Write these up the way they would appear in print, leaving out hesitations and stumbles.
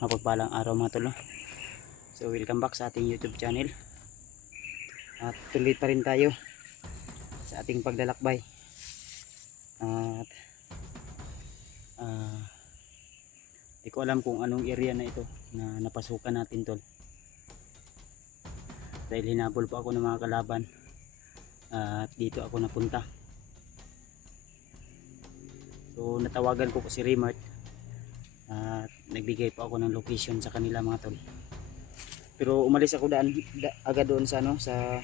mapagpalang araw mga tol, no? So welcome back sa ating YouTube channel. At tuloy pa rin tayo sa ating paglalakbay. At di ko alam kung anong area na ito na napasukan natin tol. Dahil hinabol po ako ng mga kalaban. At dito ako napunta. So natawagan ko po si Remart. At nagbigay po ako ng location sa kanila mga tol. Pero umalis ako agad doon sa sa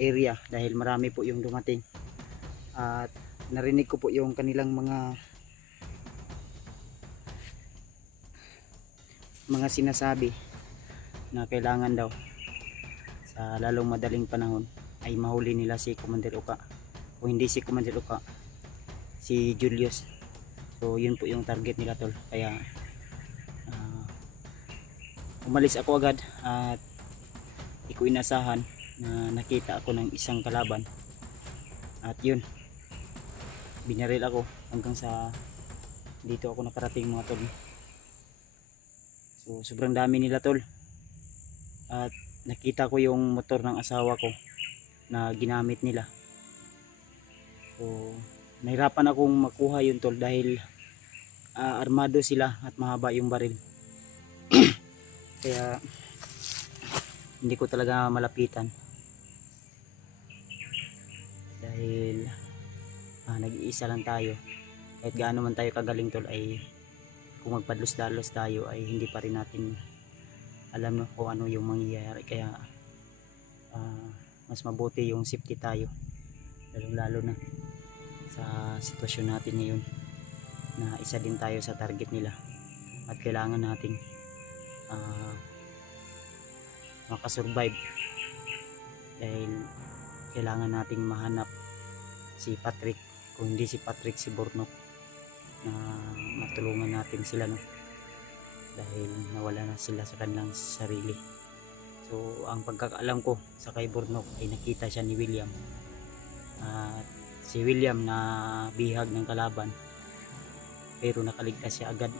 area dahil marami po yung dumating. At narinig ko po yung kanilang mga sinasabi na kailangan daw sa lalong madaling panahon ay mahuli nila si Commander Uka. O hindi si Commander Uka, si Julius. So yun po yung target nila tol. Kaya umalis ako agad at di ko inasahan na nakita ako ng isang kalaban. At yun, binaril ako hanggang sa dito ako nakarating mga tol. So sobrang dami nila tol. At nakita ko yung motor ng asawa ko na ginamit nila. So nahirapan akong makuha yun tol dahil armado sila at mahaba yung baril. Kaya hindi ko talaga malapitan dahil nag-iisa lang tayo. Kahit gaano man tayo kagaling tol ay kung magpadlos-dalos tayo ay hindi pa rin natin alam no, kung ano yung mangyayari. Kaya mas mabuti yung safety tayo, lalo na sa sitwasyon natin ngayon na isa din tayo sa target nila at kailangan nating makasurvive dahil kailangan nating mahanap si Patrick, kung hindi si Patrick, si Bornok, na matulungan natin sila no, dahil nawala na sila sa kanilang sarili. So ang pagkakaalam ko sa kay Bornok ay nakita siya ni William at si William na bihag ng kalaban pero nakaligtas siya agad.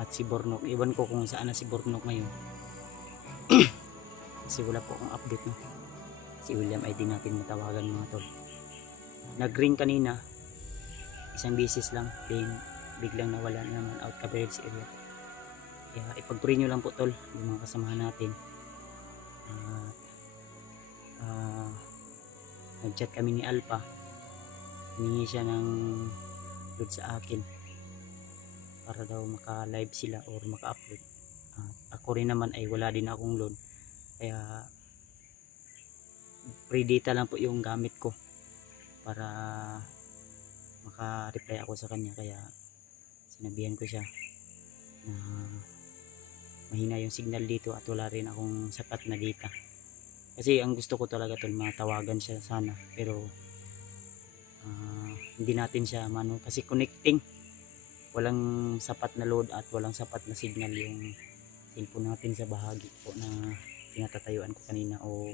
At si Bornok, iwan ko kung saan na si Bornok ngayon. Kasi wala po akong update no. Si William ay di natin matawagan mga tol. Nag-ring kanina isang beses lang, then biglang nawala naman out coverage area. Kaya ipag-pray nyo lang po tol yung mga kasamahan natin. Nag-chat kami ni Alpha, hiningi siya ng load sa akin para daw maka-live sila or maka-upload. Ako rin naman ay wala din akong load, kaya free data lang po yung gamit ko para maka-reply ako sa kanya. Kaya sinabihan ko siya na mahina yung signal dito at wala rin akong sapat na data. Kasi ang gusto ko talaga tol, matawagan siya sana, pero hindi natin siya kasi connecting, walang sapat na load at walang sapat na signal yung cellphone natin sa bahagi po na pinatatayuan ko kanina o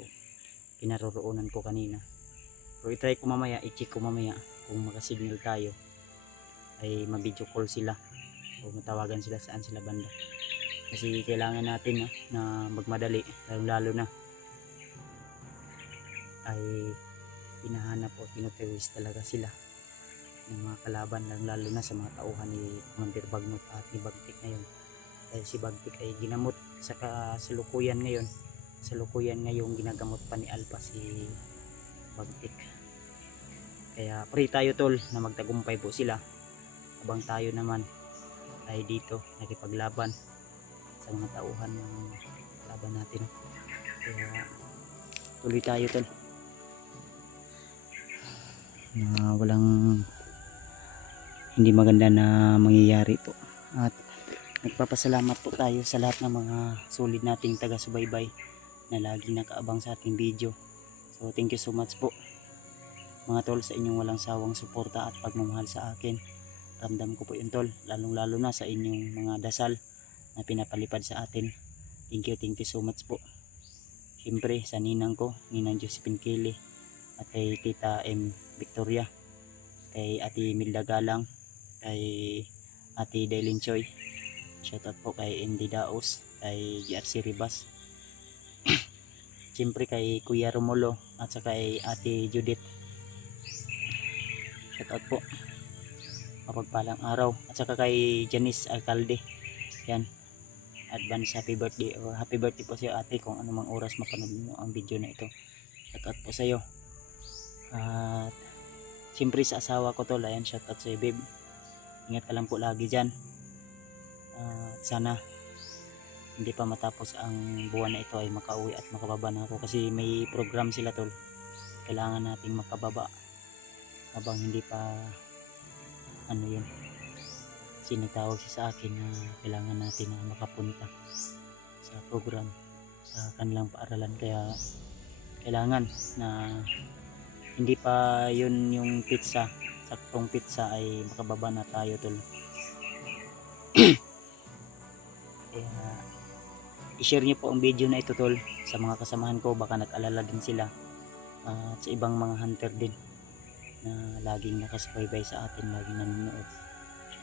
kinaroroonan ko kanina. So i-try ko mamaya, i-check ko mamaya kung makasignal tayo ay ma-video call sila o matawagan sila saan sila banda. Kasi kailangan natin na magmadali, lalo na ay hinahanap o tinutewis talaga sila ng mga kalaban, lalo na sa mga tauhan ni Commander Bagnot at ni Bagtik ngayon. Dahil si Bagtik ay ginamot sa kasalukuyan ngayon. Salukuyan ngayong ginagamot pa ni Alpha si Bagtik. Kaya pray tayo tol na magtagumpay po sila habang tayo naman ay dito nakipaglaban sa mga tauhan ng laban natin. Kaya tuloy tayo tol na walang hindi maganda na mangyayari po. At nagpapasalamat po tayo sa lahat ng mga solid nating taga-subaybay na laging nakaabang sa ating video. So thank you so much po mga tol sa inyong walang sawang suporta at pagmamahal sa akin. Ramdam ko po yun tol, lalong na sa inyong mga dasal na pinapalipad sa atin. Thank you so much po. Siyempre sa ninang ko, Ninang Josephine Kili, at kay Tita M. Victoria, kay Ate Milda Galang, kay Ate Dailin Choi, Shoutout po kay Andy Daos, kay JRC Ribas, siyempre kay Kuya Romulo at saka kay Ate Judith. Shoutout po, mapagpalang araw, at saka kay Janice Alcalde. Yan, advance happy birthday, o happy birthday po sa iyo ate, kung anumang oras mapanood mo ang video na ito. Shoutout po sa iyo. At siyempre sa asawa ko tol, ayan, shoutout sa iyo babe, ingat ka lang po lagi dyan. Sana hindi pa matapos ang buwan na ito ay makauwi at makababa na ako, kasi may program sila tol, kailangan nating makababa habang hindi pa ano yun, sinatawag siya sa akin na kailangan natin na makapunta sa program sa kanilang paaralan, kaya kailangan na hindi pa yun yung pizza, saktong pizza ay makababa na tayo tol. Kaya i-share niyo po ang video na ito tol sa mga kasamahan ko, baka nag-alala din sila, at sa ibang mga hunter din na laging nakasubaybay sa atin, laging nanonood.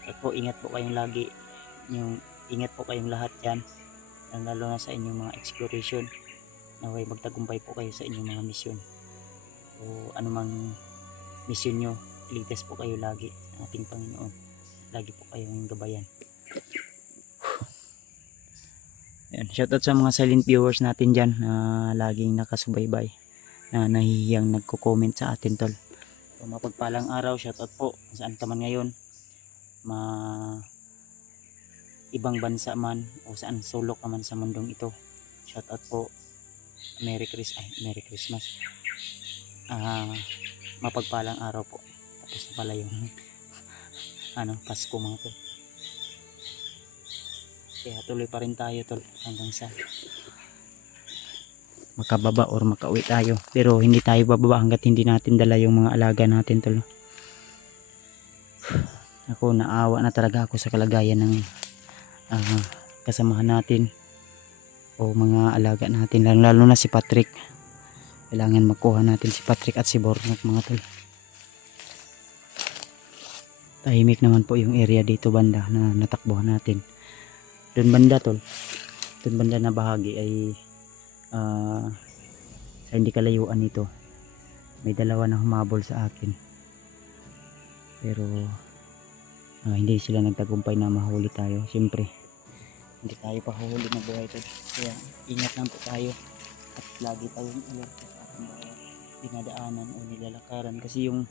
At po, ingat po kayong lagi, ingat po kayong lahat yan, lalo na sa inyong mga exploration, naway magtagumpay po kayo sa inyong mga misyon, o anumang misyon nyo, iligtas po kayo lagi sa ating Panginoon, lagi po kayong gabayan. Yan, shoutout sa mga silent viewers natin dyan na laging nakasubaybay, na nahihiyang nagko-comment sa atin tol. So, mapagpalang araw, shoutout po saan ka man ngayon, ibang bansa man o saan sulok ka man sa mundong ito, shoutout po. Merry Christmas, mapagpalang araw po. Tapos na pala yung Pasko mga tol, kaya tuloy pa rin tayo tol hanggang sa makababa or makauwi tayo, pero hindi tayo bababa hanggat hindi natin dala yung mga alaga natin tol. Ako, naawa na talaga ako sa kalagayan ng kasamahan natin o mga alaga natin, lalo na si Patrick. Kailangan makuha natin si Patrick at si Bornok mga tol. Tahimik naman po yung area dito banda na natakbuhan natin. Doon banda tol, doon banda na bahagi ay sa hindi kalayuan nito, may dalawa na humabol sa akin, pero hindi sila nagtagumpay na mahuli tayo. Siyempre hindi tayo pahuli na buhay tol, kaya ingat lang po tayo at lagi tayong alert sa ating bawat dinadaanan o nilalakaran, kasi yung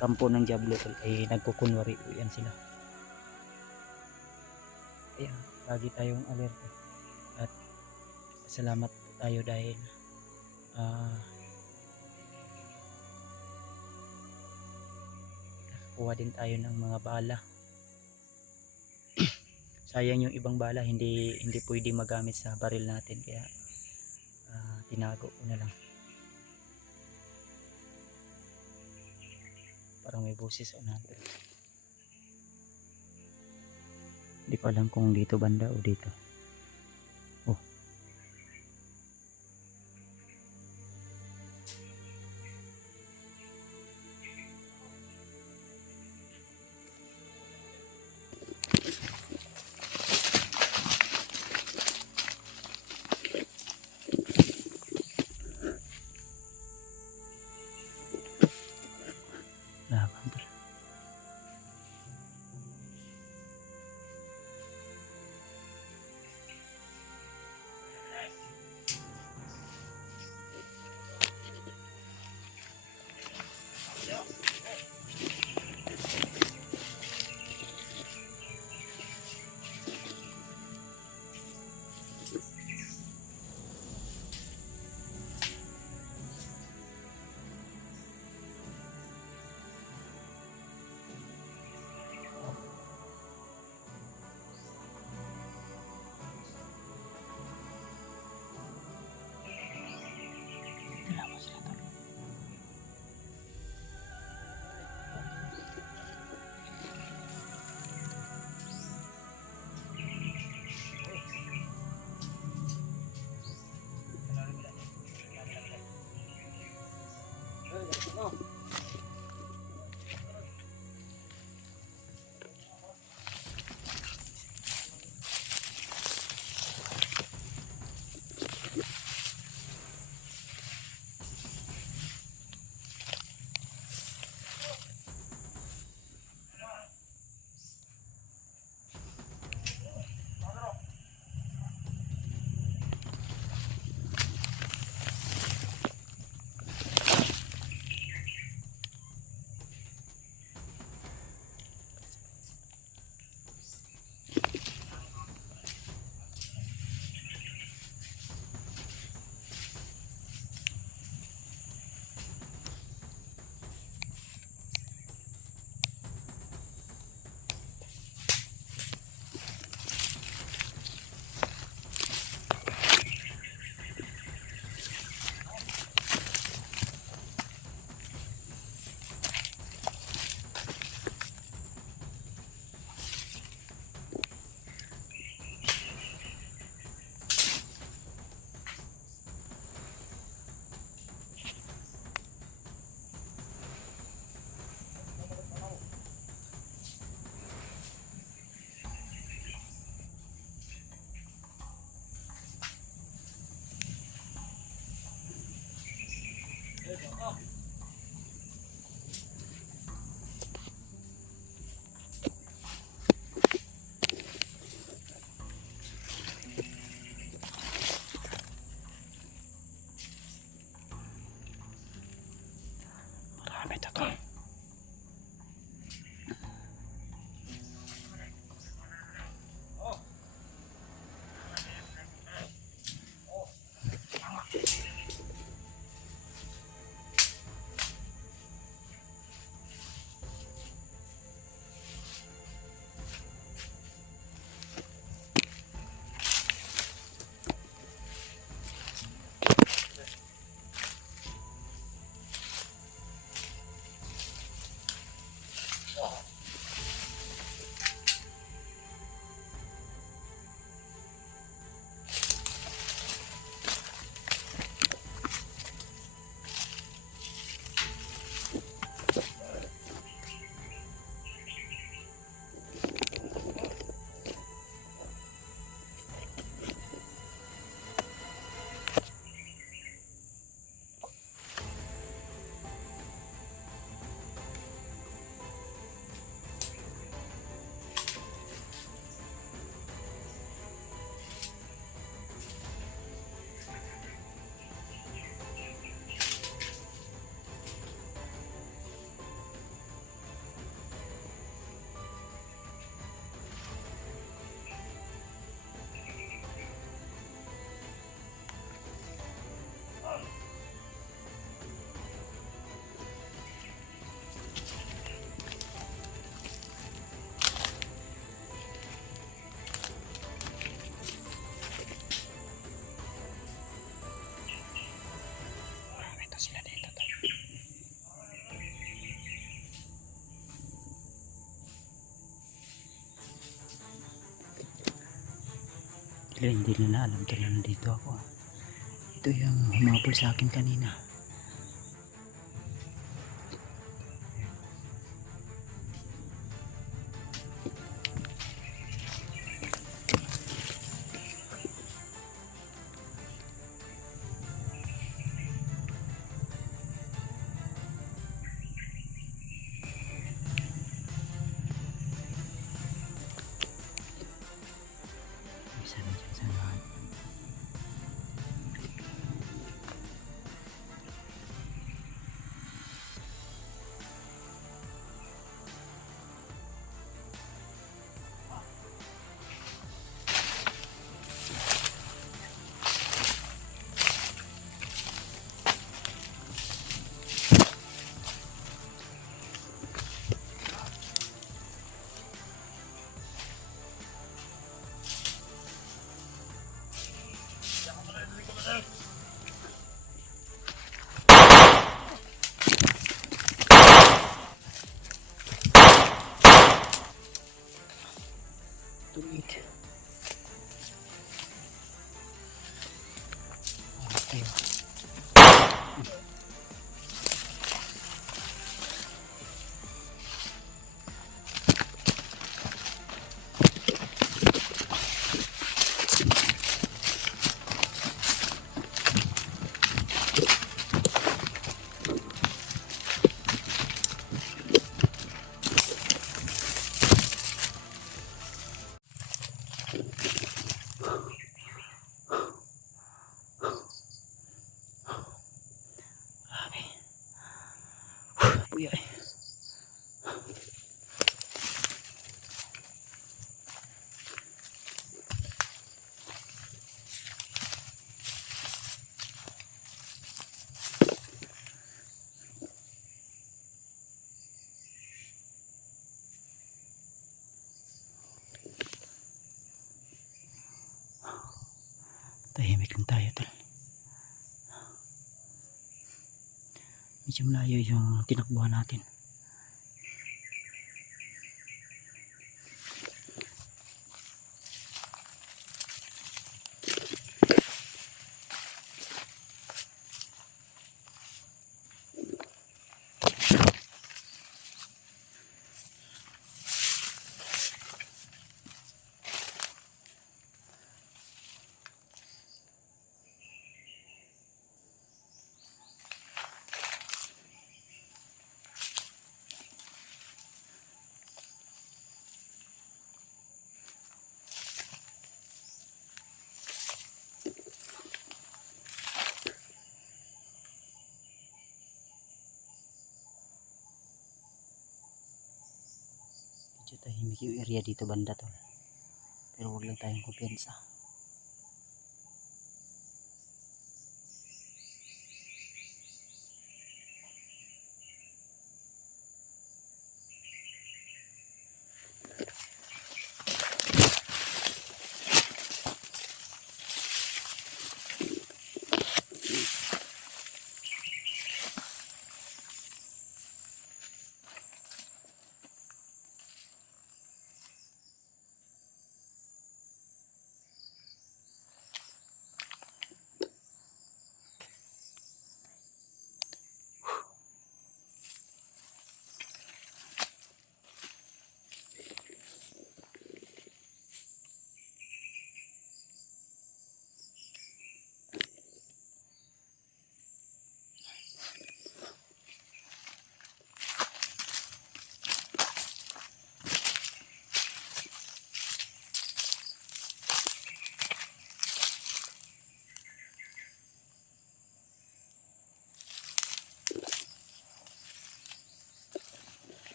kampo ng Diablo tol ay nagkukunwari po yan sila, kaya lagi tayong alert. At salamat tayo dahil nakakuha din tayo ng mga bala. Sayang yung ibang bala, hindi pwede magamit sa baril natin, kaya tinago ko na lang. Parang may boses o natin, hindi ko alam kung dito banda o dito. Oh, laban tol. Marami ito to. Marami ito sila dito to. Hindi nila alam to na nandito ako. Ito yung humabol sa akin kanina. Isa na dyan sa lahat. Tulig. Okay. Uy, ay. Tahimik lang tayo tol. Medyo malayo yung tinakbuhan natin. tahimik yung area dito banda tol. Pero huwag lang tayong kumpiyansa.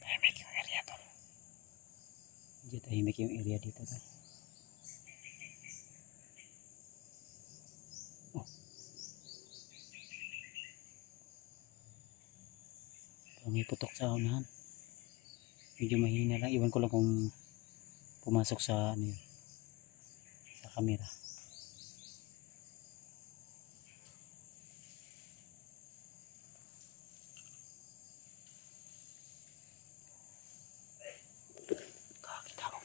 Tahimik yung area tol. Medyo tahimik yung area dito tol. Oh. May putok sa unahan. Medyo mahina lang. Iwan ko lang kung pumasok sa ano yun, sa camera. Kakita mo.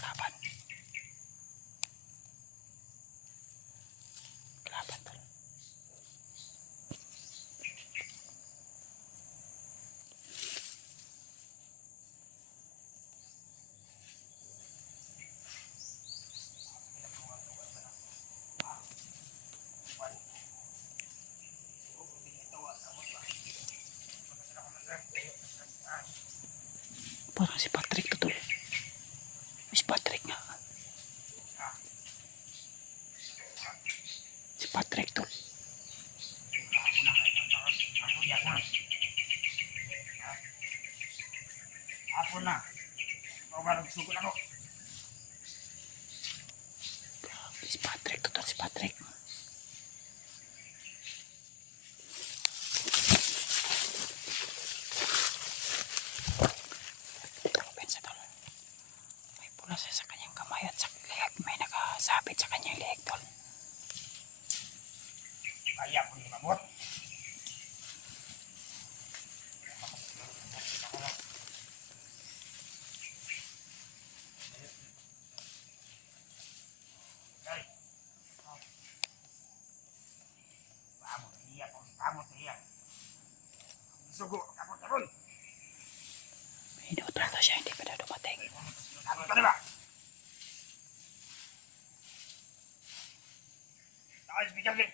Laban. Laban tol. Parang si Patrick to tol. Si Patrick nga. Si Patrick tol. Ako na. Ikaw ba nagsugod ako? Si Patrick to tol. Si Patrick. Ito ko pensa tol. May pula siya sa kanyang kamay at sa lihag. May nakasabit sa kanyang lihag tol. Kaya ko ni mamot. Sugo, kapot kapon. May neutral na siya. Hindi pa na dumating. Kapot pa diba? Takay, speaker din.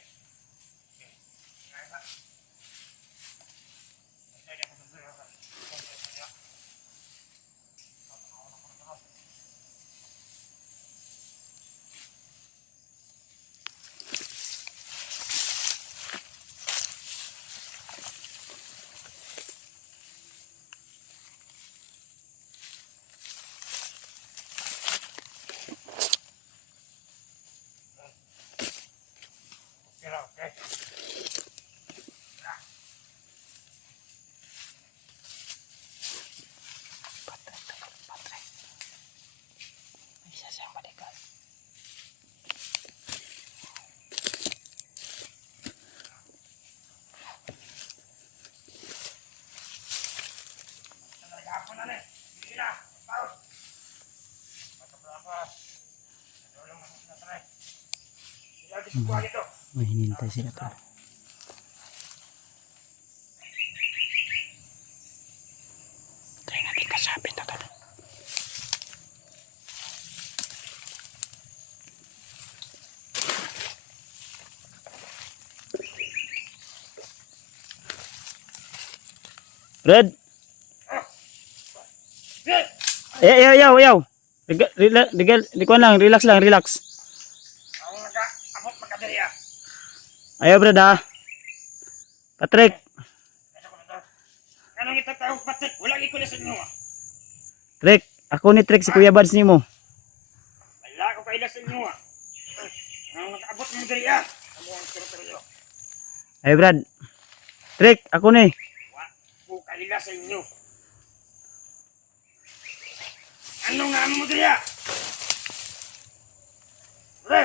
subuhan ito. May hinintay sila tol. Try natin kasapin na tol. Brad! Ayaw. Relax lang, relax. Ako nag-abot magkadali ah. Ayaw, Brad ha. Patrick! Anong itatawag Patrick? Walang ikula sa inyo ah. Trek, ako ni Trek si Kuya Bads nimo. Wala ko kaila sa inyo ah. Anong nag-abot mo dali ah. Amo ang tiro-tiro. Ay Brad. Trek, ako ni. Wala ko kaila sa inyo. Anong nga mo dali ah. Pre!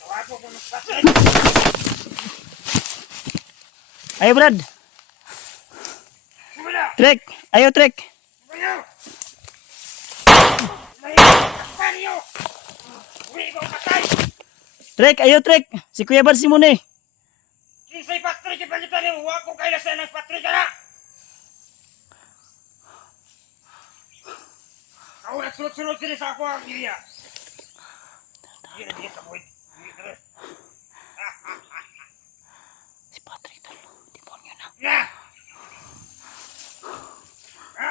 Tawago ko ng Patrick! Ay Brad. Sumala! Trek, ayo Trek. Sumala! Sumala! niyo! Uwi ko patay! Trek, ayo Trek. Si Kuya Bads nimo ni. Kinsay Patrick ipalitan niyo! Huwag ko kaila sa ng Patrick na! Ako nagsunod-sunod sila sa ako ang iriya! Hindi na diyan sa buhay. Si Patrick tol, demonyo na. Na! Ha?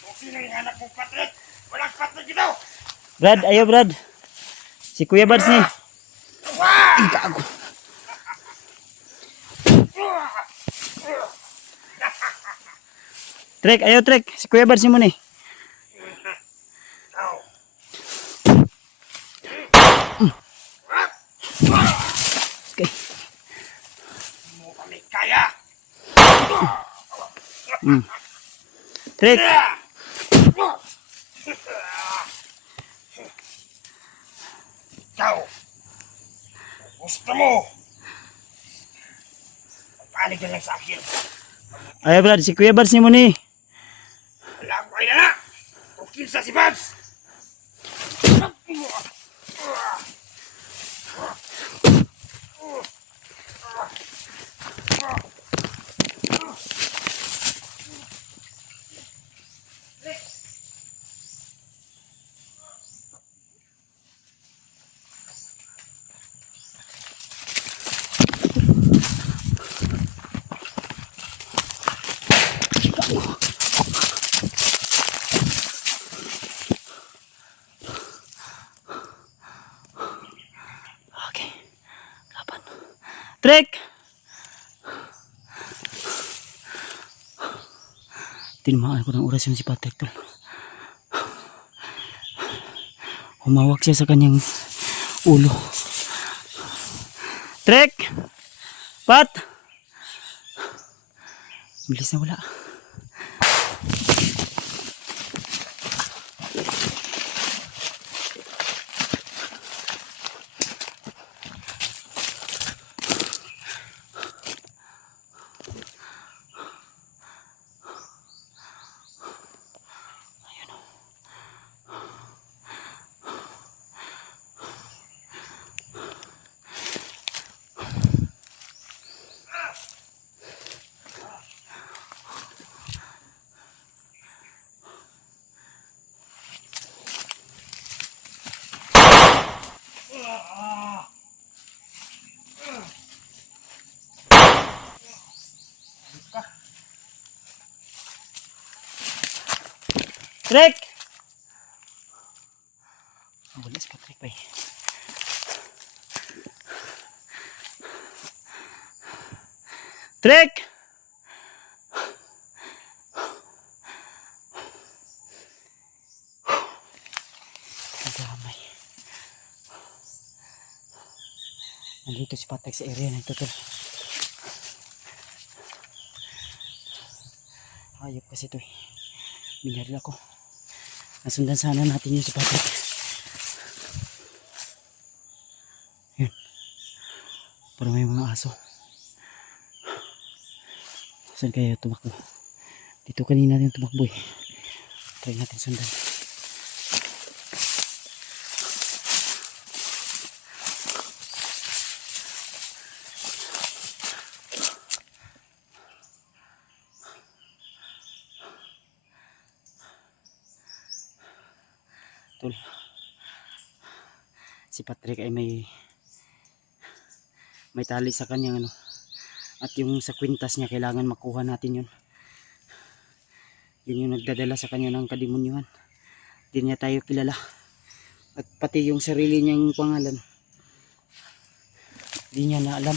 Kung sino yung anak mong Patrick, walang Patrick ito! Brad, ayo Brad. Si Kuya Bads ni. Wah! Gago. Trek, ayo Trek. Si Kuya Bads nimo ni. Okay. Mo kami kaya! Trek, Ikaw! Gusto mo! Panig ka lang sa akin! ayo Brad. Si Kuya Bads nimo ni. Wala ko kayo na! Kung kinsa si Babs! Okay. Laban. Trek. Tinamaan ko ng oras yung si Patrick tol. Humawak siya sa kanyang ulo. Trek! Pat! Bilis na wala. Trek! Wala si Patrick pa eh. Trek! Kadamay. Nandito si Patrick sa area na ito tol. Hayop kasi to eh. Binaril ako. Nasundan sana natin yun si Patrick. Yun. Pero may mga aso. Saan kaya tumakbo? Dito kanina din tumakbo eh. Try natin sundan. Tol. Si Patrick ay may tali sa kanyang ano. At yung sa kwintas niya kailangan makuha natin yun. Yun yung nagdadala sa kanya ng kademonyuhan. Hindi niya tayo kilala. At pati yung sarili niyang pangalan. Hindi niya na alam.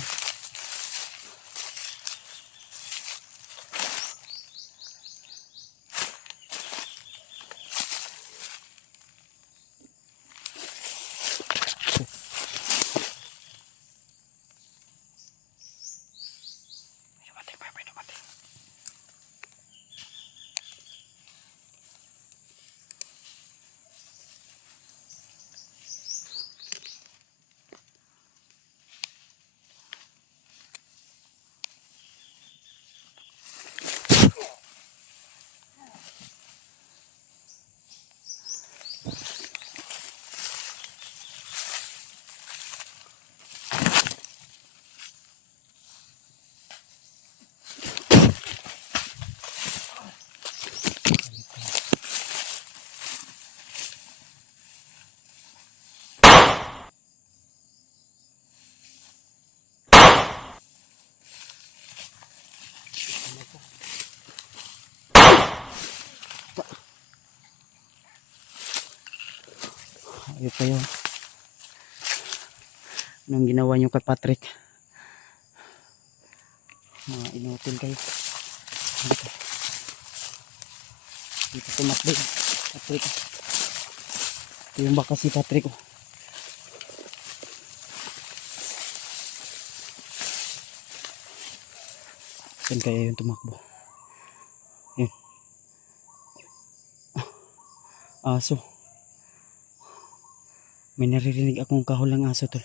Ayun kayo. Anong ginawa nyo kay Patrick? Mga inutil kayo. Dito tumakbo Patrick. Ito yung baka si Patrick. Saan kaya yung tumakbo? Yun. Aso. May naririnig akong kahulang aso tol.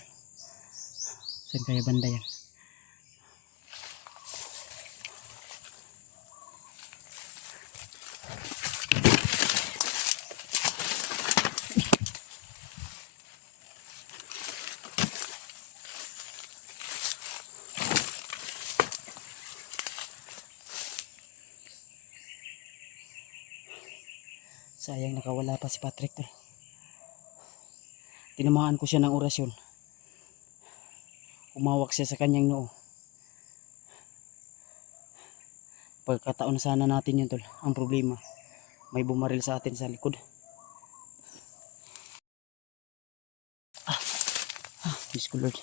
Saan kaya banda yan? Sayang nakawala pa si Patrick tol. Tinamaan ko siya ng orasyon. Umawak siya sa kanyang noo. Pagkataon sana natin yun tol. Ang problema, may bumaril sa atin sa likod. Diyos ko Lord.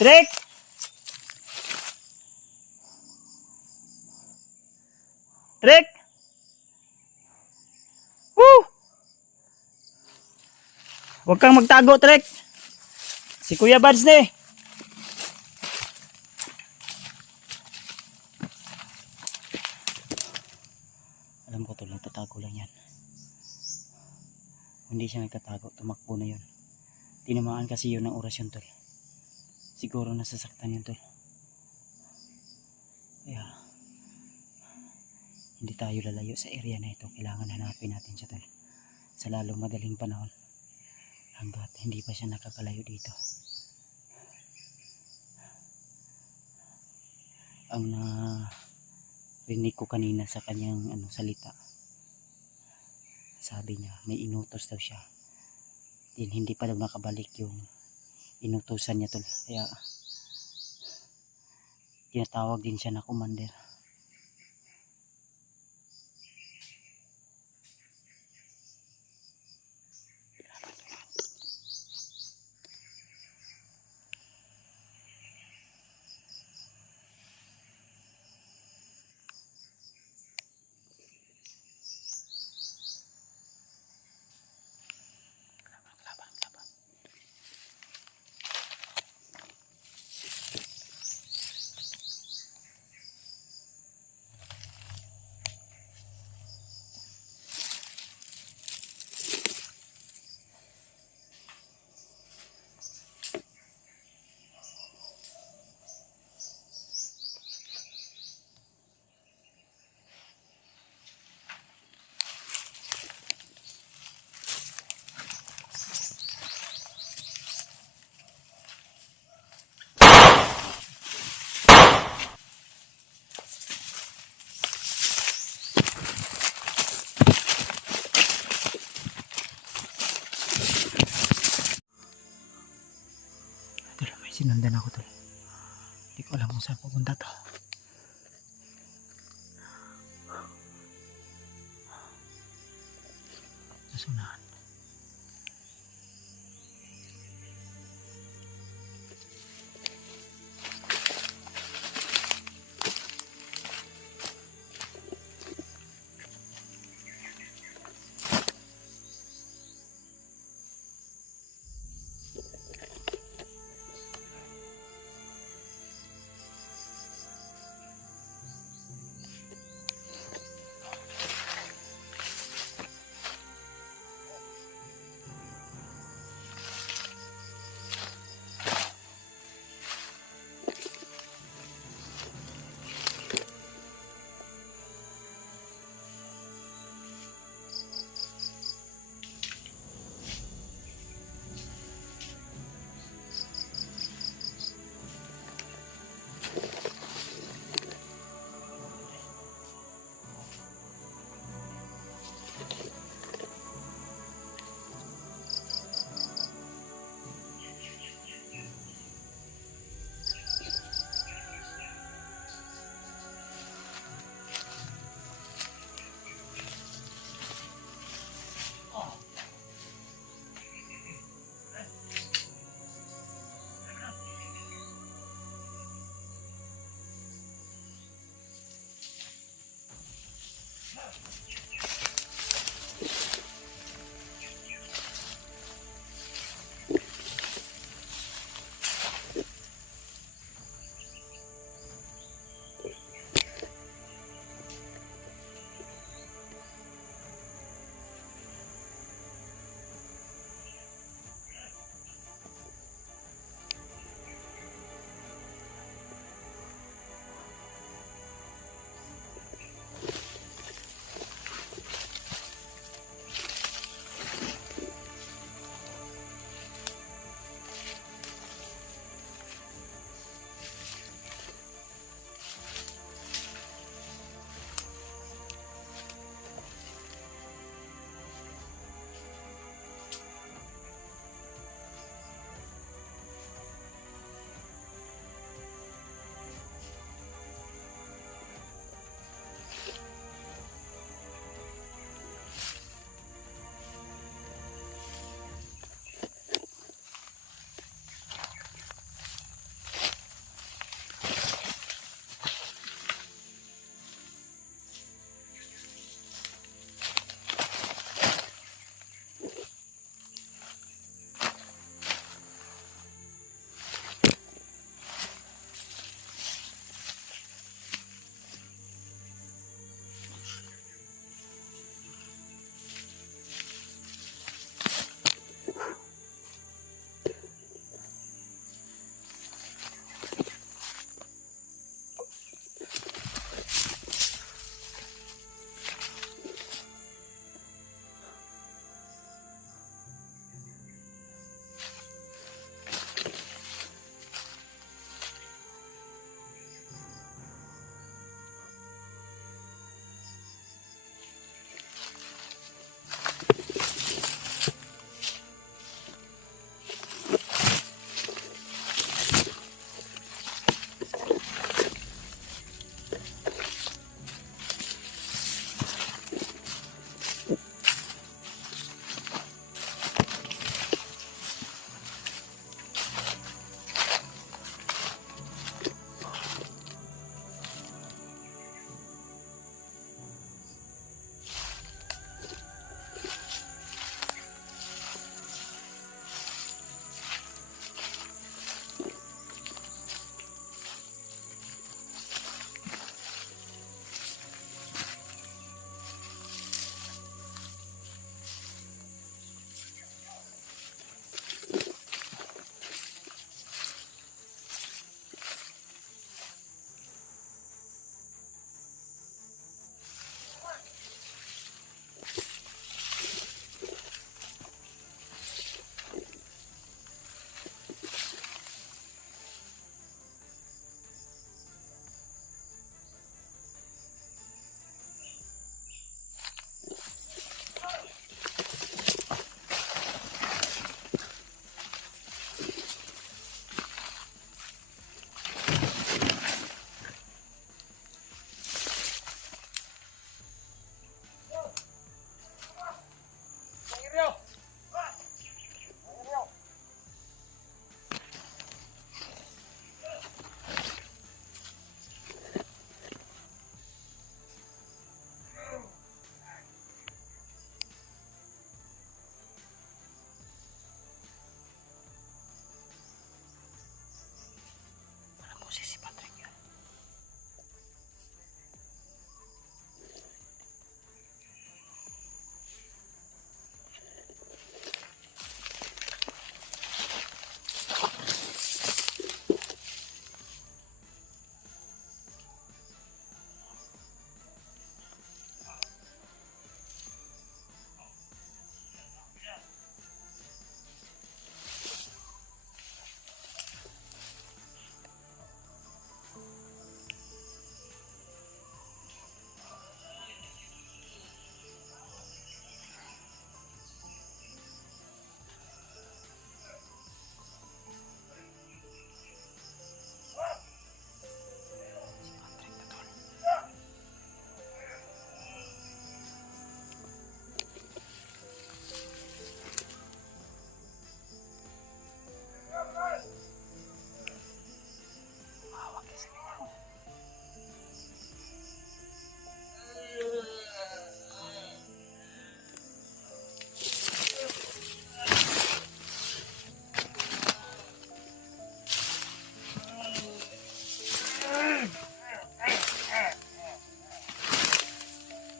Trek! Trek! Woo! Huwag kang magtago, Trek! Si Kuya Bads na eh. Alam ko tol, nagtatago lang yan. Hindi siya nagtatago, tumakbo na yun. Tinamaan kasi yun ng orasyon tol. Siguro nasasaktan yun tol. Kaya hindi tayo lalayo sa area na ito. Kailangan hanapin natin siya tol. Sa lalong madaling panahon. Hanggat hindi pa siya nakakalayo dito. Ang narinig ko kanina sa kanyang salita. Sabi niya may inutos daw siya. Hindi pa daw nakabalik yung inutusan niya tol. Kaya tinatawag din siya na commander. May sinundan ako tol. Hindi ko alam kung saan pupunta to. Nasunahan.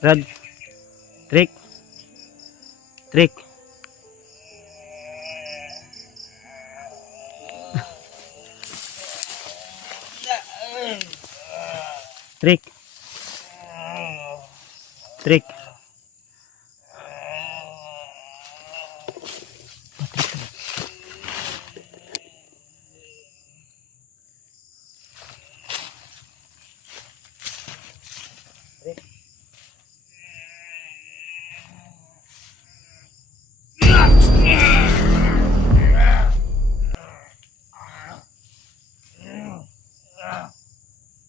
Brad. Trick. Trick. Trick. Trick.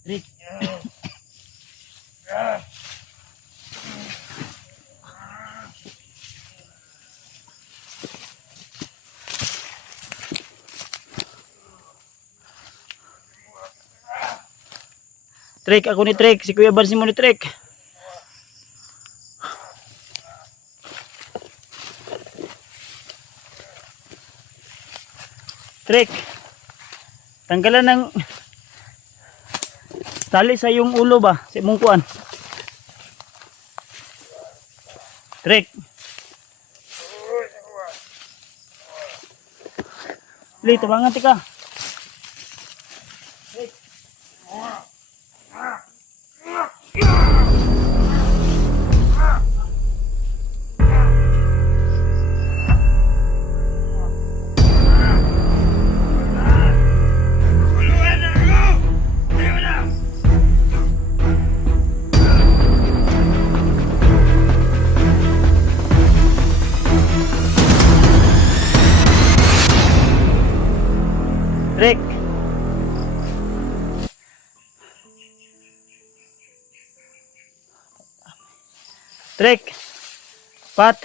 Trick. Trick, ako ni Trick. Si Kuya Barsi mo ni Trick. Trick. Tanggalan ng tali sa yung ulo ba? Sa imong kuan. Trick. Li, tabangan tika. Trick. Trick. Pat.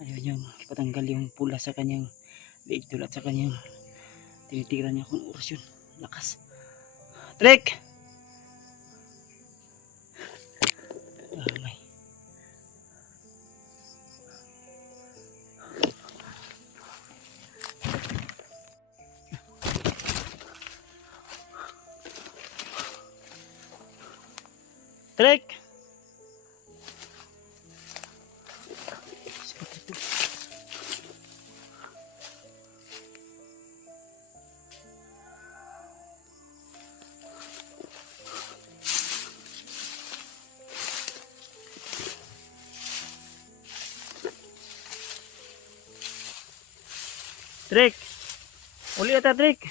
Ayun yung ipatanggal yung pula sa kanyang leeg tulad sa kanyang tinitiran niya kung oras yun. Lakas. Trick. Damay. Trick. Trick. Uli ata Trick.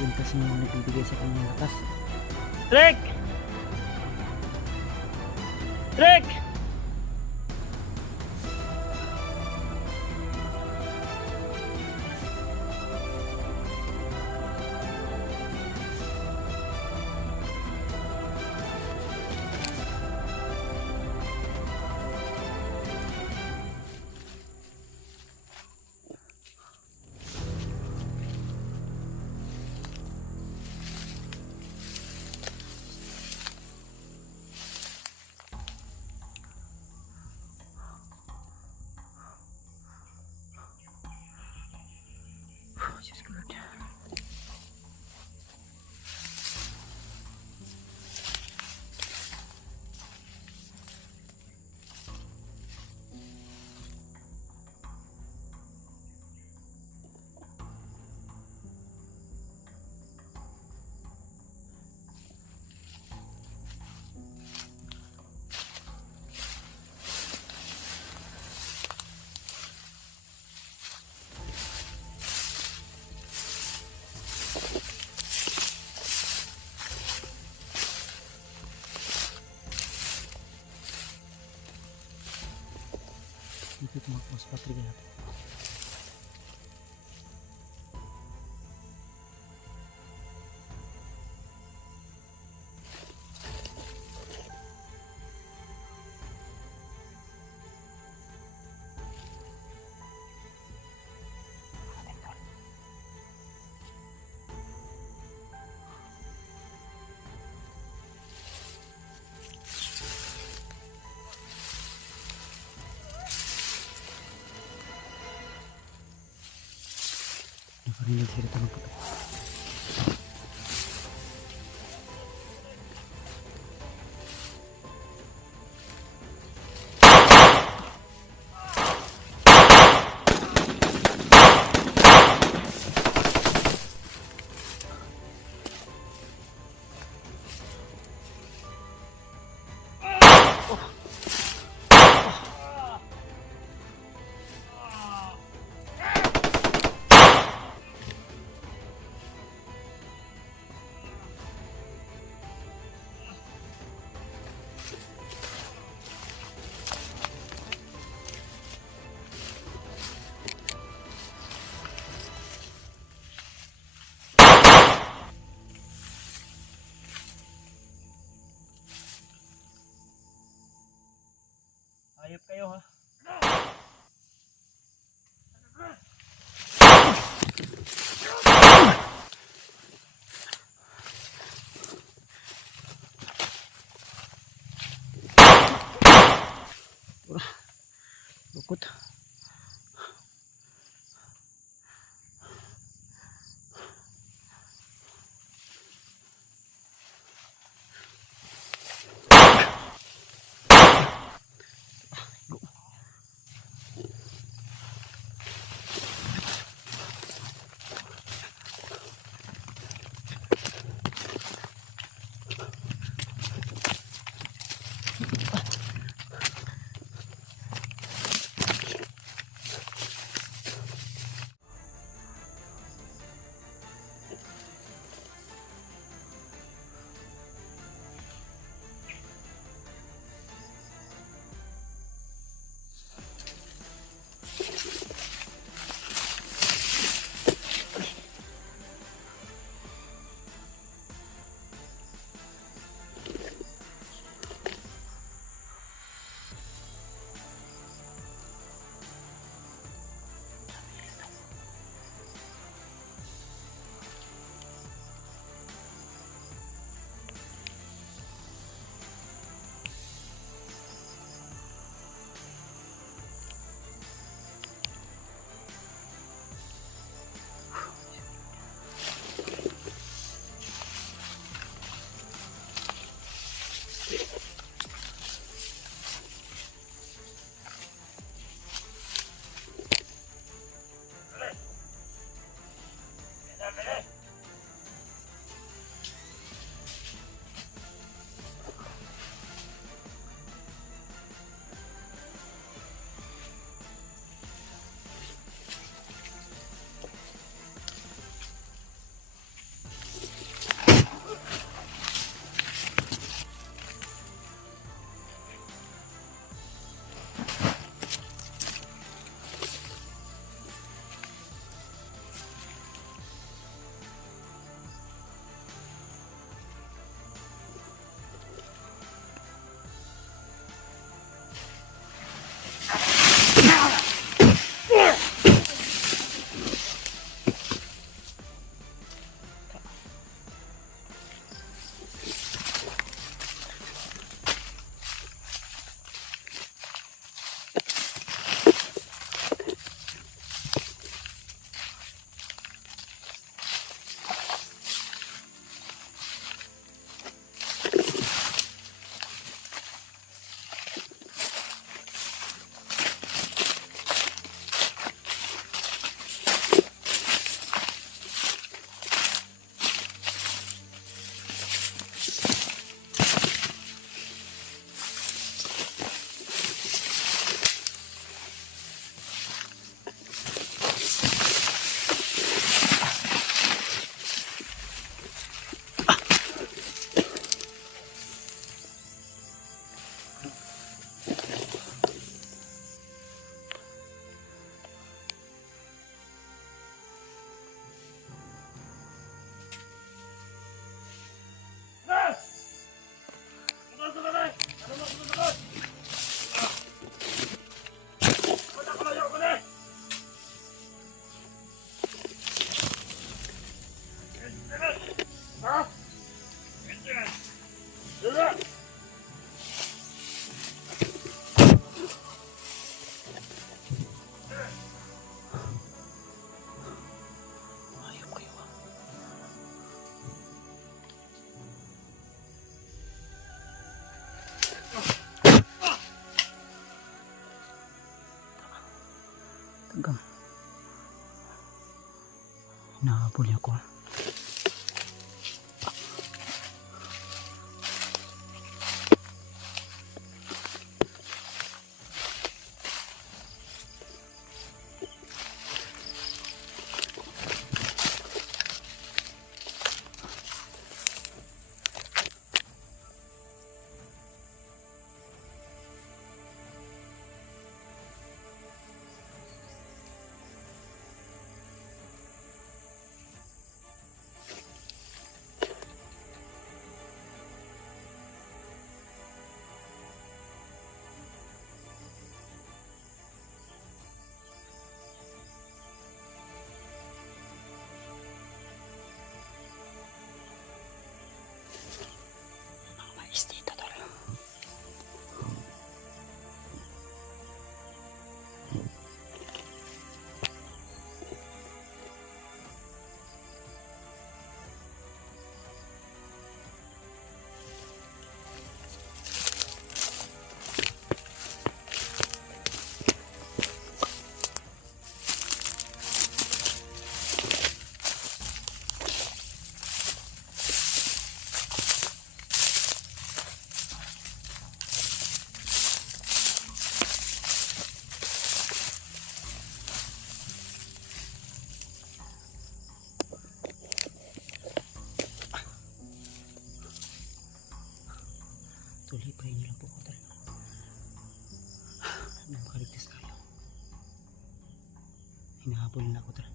Yun kasi yung nagbibigay sa kanyang lakas. Trick! Trick! Diyos ko, Lord. Dito tumakbo sa Patrick natin. Nakarinig sila ito ng putok. Hayop kayo ha. Lukot. Tagang nahabol niya ko. Mais dito tol. Tuloy pa niyo lang po ko tol. Makaligtas tayo. Hinahabol na ako tol.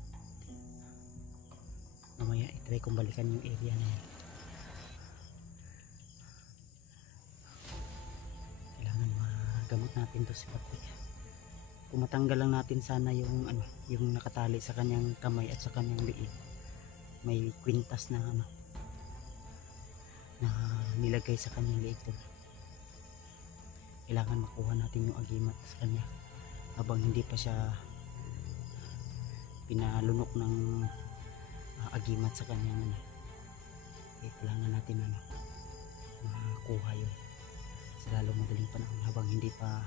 Mamaya itry kong balikan yung area na yan. Kailangan magamot natin to si Patrick. Kung matanggal lang natin sana yung yung nakatali sa kanyang kamay at sa kanyang liig. May kwintas na na nilagay sa kanyang liig tol. Kailangan makuha natin yung agimat sa kanya habang hindi pa siya pinalunok ng agimat sa kanyang kailangan natin makuha yun sa lalong madaling panahon habang hindi pa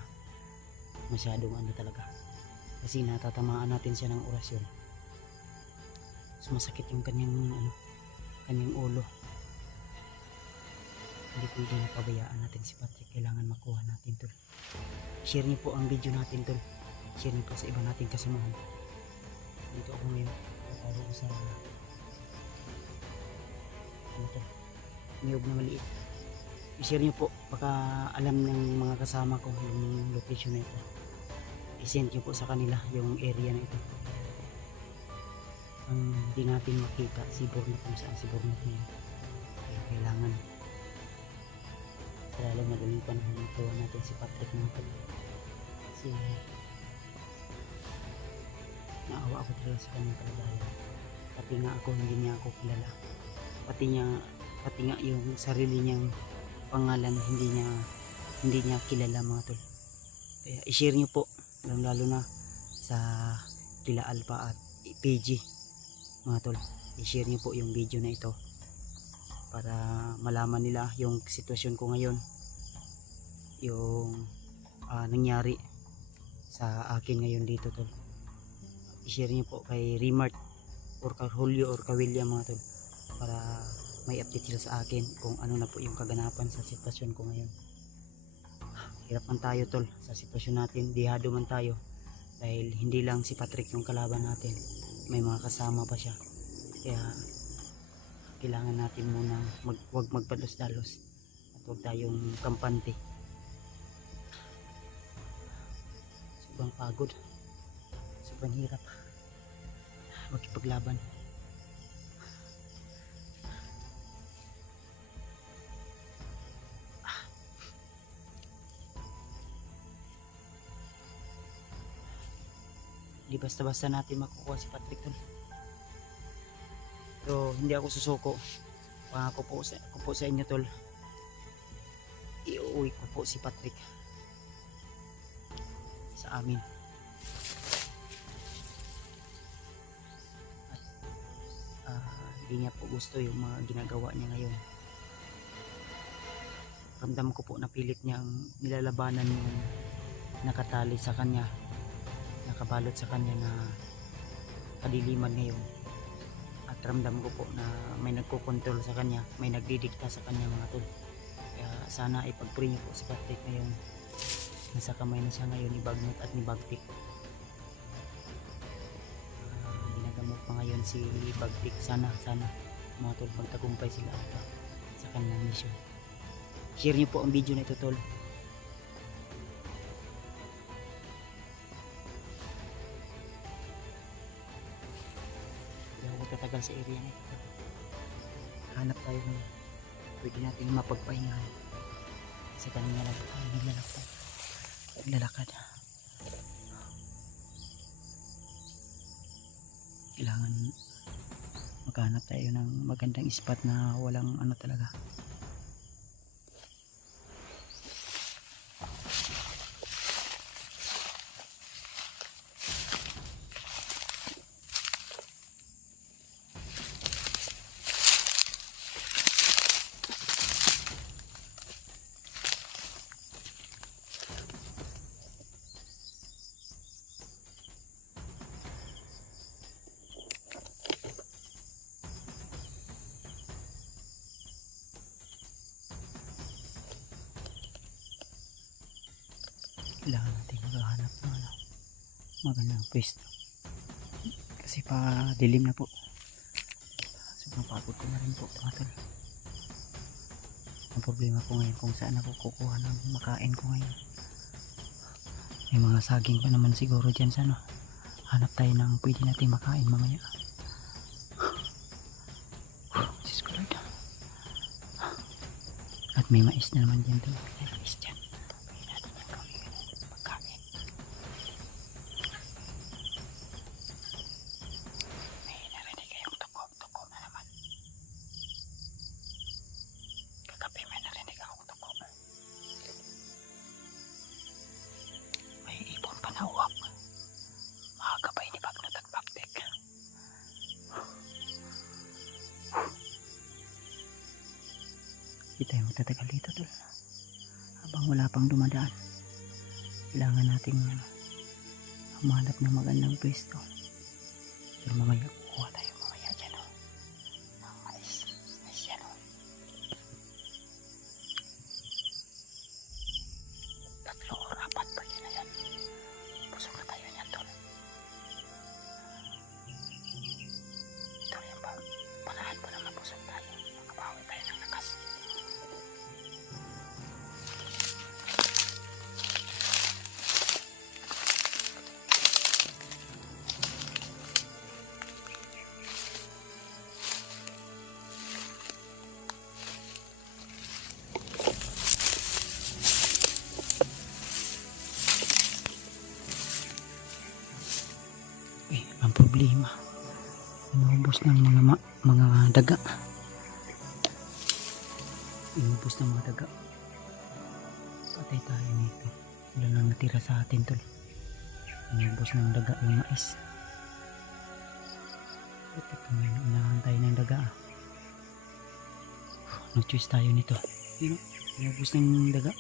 masyadong talaga, kasi natatamaan natin siya ng orasyon. So masakit yung kanyang kanyang ulo. Hindi pwede na pabayaan natin si Patrick. Kailangan makuha natin tol. Share niyo po ang video natin tol. Share niyo po sa iba nating kasamahan. Dito ako ngayon. Taro ko sa niyog na maliit. I-share niyo po. Baka alam ng mga kasama ko yung location na ito. I-send niyo po sa kanila yung area na ito. Ang hindi natin makita si Bornok, kung saan si Bornok na yun. Kaya kailangan lalo madaling panahon makuha natin si Patrick natin, kasi naawa ako talaga sa kanyang kalagayan. Pati nga ako, hindi niya ako kilala, pati nga yung sarili niyang pangalan hindi niya kilala mga tol. Kaya i-share niyo po, lalo na sa kila Alpha at PG mga tol. I-share niyo po yung video na ito para malaman nila yung sitwasyon ko ngayon, yung nangyari sa akin ngayon dito tol. I-share niyo po kay Remart or kay Julio or kay William mga tol, para may update sila sa akin kung ano na po yung kaganapan sa sitwasyon ko ngayon. Hirap man tayo tol sa sitwasyon natin, dihado man tayo dahil hindi lang si Patrick yung kalaban natin, may mga kasama pa siya. Kaya kailangan natin muna wag magpalos-dalos at huwag tayong kampante. Sobrang pagod, sobrang hirap magkipaglaban. Di basta-basta natin makukuha si Patrick tol. So hindi ako susuko. Pangako po sa inyo tol, iuwi ko po si Patrick sa amin. At hindi niya po gusto yung mga ginagawa niya ngayon. Ramdam ko po na pilit niyang nilalabanan yung nakatali sa kanya nakabalot sa kanya na kadiliman ngayon. At ramdam ko po na may nagkokontrol sa kanya, may nagdidikta sa kanya mga tol. Kaya sana ipag-pray niyo po si Bagtik ngayon. Nasa kamay na siya ngayon ni Bagnot at ni Bagtik. Ginagamot pa ngayon si Bagtik. Sana mga tol, magtagumpay sila sa kanilang mission. Share niyo po ang video na ito tol. Hindi ako tatagal sa area na ito. Hanap tayo ng pwede natin mapagpahingahan sa kanina lang tayo naglalakad. Kailangan maghanap tayo ng magandang spot na walang ano talaga. Kailangan natin maghahanap ng magandang pwesto kasi pa dilim na po. Sobrang pagod ko na rin po mga tol. Ang problema ko ngayon kung saan ako kukuha ng makain ko ngayon. May mga saging pa naman siguro dyan sa ano. Hanap tayo ng pwede natin makain mamaya. Diyos ko Lord. At may mais na naman dyan tol. May mais dyan. Panawak. Makagabay ni Bagnot at Bagtik. Hindi tayo magtatagal dito tol. Habang wala pang dumadaan. Kailangan nating humanap ng magandang pwesto. Pero mamaya kukuha tayo mamaya dyan o. Ng mais. Mais yan o. Tatlo o apat pwede na yan. Busog na tayo niyan tol. Ito yung paraan po na mabusog tayo. Makabawi tayo ng lakas. Ang problema, inubos ng mga daga. Inubos ng mga daga. Patay tayo nito. Wala nang natira sa atin tol. Inubos ng daga yung mais. Ito ngayon, unahan tayo ng daga. No choice tayo nito. Inubos ng daga.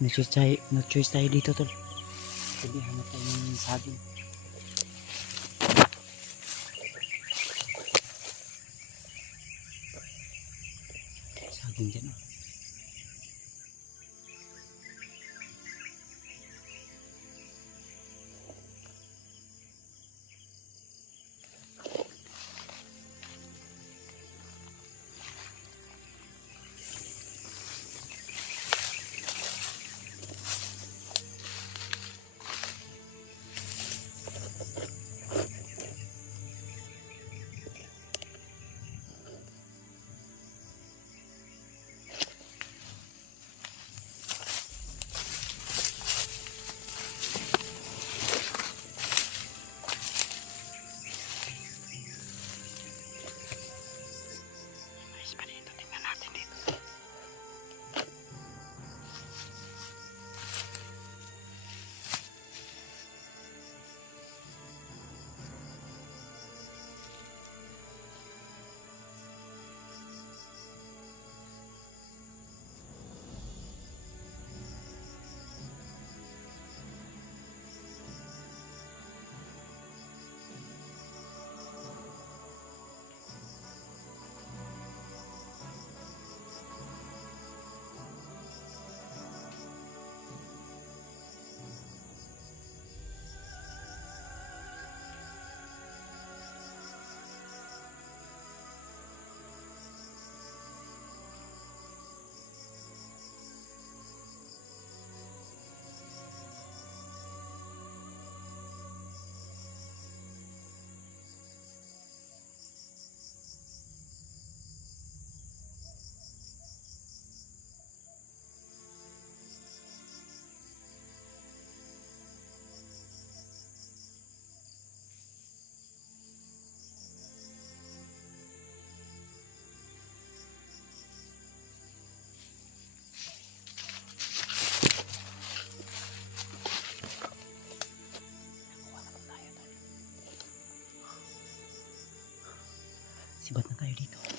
No choice tayo dito tol. Sige, hanap tayo ng saging. Saging dyan o. Sibat na tayo dito.